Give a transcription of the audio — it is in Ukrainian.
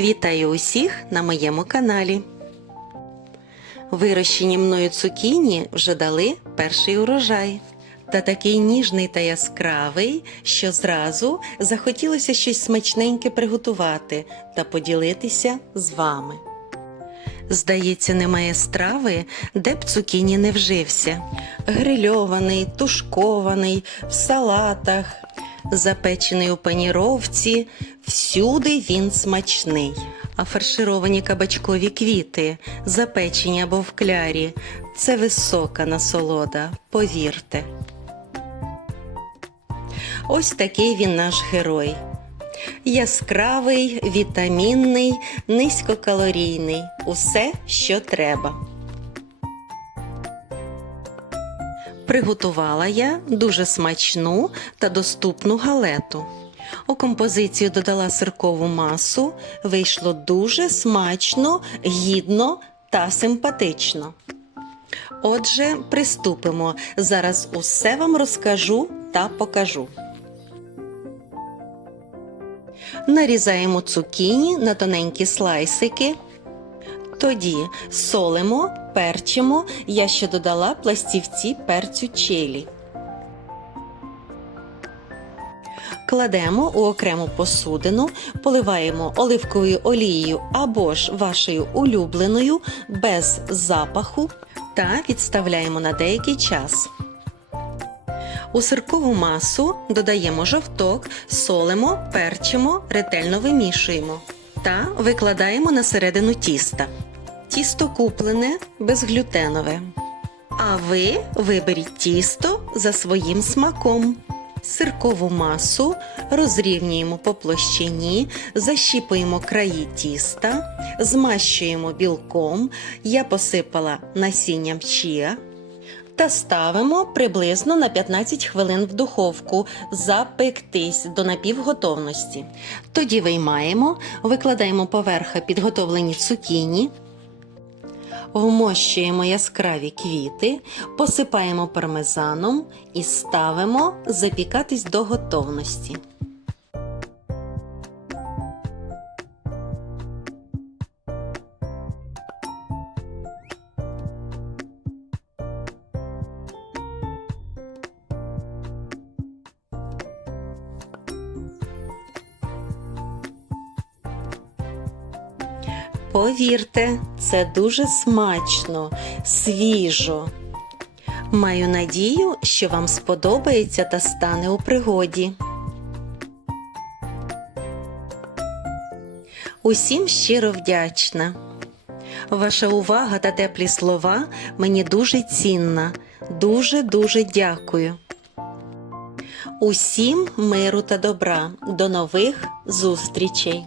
Вітаю усіх на моєму каналі. Вирощені мною цукіні вже дали перший урожай. Та такий ніжний та яскравий, що зразу захотілося щось смачненьке приготувати та поділитися з вами. Здається, немає страви, де б цукіні не вжився. Грильований, тушкований, в салатах, запечений у паніровці, всюди він смачний. А фаршировані кабачкові квіти, запечені або в клярі це висока насолода, повірте. Ось такий він наш герой. Яскравий, вітамінний, низькокалорійний. Усе, що треба. Приготувала я дуже смачну та доступну галету. У композицію додала сиркову масу, вийшло дуже смачно, гідно та симпатично. Отже, приступимо. Зараз усе вам розкажу та покажу. Нарізаємо цукіні на тоненькі слайсики. Тоді солимо, перчимо. Я ще додала пластівці перцю чилі. Кладемо у окрему посудину, поливаємо оливковою олією або ж вашою улюбленою без запаху та відставляємо на деякий час. У сиркову масу додаємо жовток, солимо, перчимо, ретельно вимішуємо та викладаємо на середину тіста. Тісто куплене безглютенове. А ви виберіть тісто за своїм смаком. Сиркову масу розрівнюємо по площині, защіпуємо краї тіста, змащуємо білком. Я посипала насінням чія та ставимо приблизно на 15 хвилин в духовку запектись до напівготовності. Тоді виймаємо, викладаємо поверха підготовлені цукіні, вмощуємо яскраві квіти, посипаємо пармезаном і ставимо запікатись до готовності. Повірте, це дуже смачно, свіжо. Маю надію, що вам сподобається та стане у пригоді. Усім щиро вдячна. Ваша увага та теплі слова мені дуже цінна. Дуже дуже дякую. Усім миру та добра. До нових зустрічей!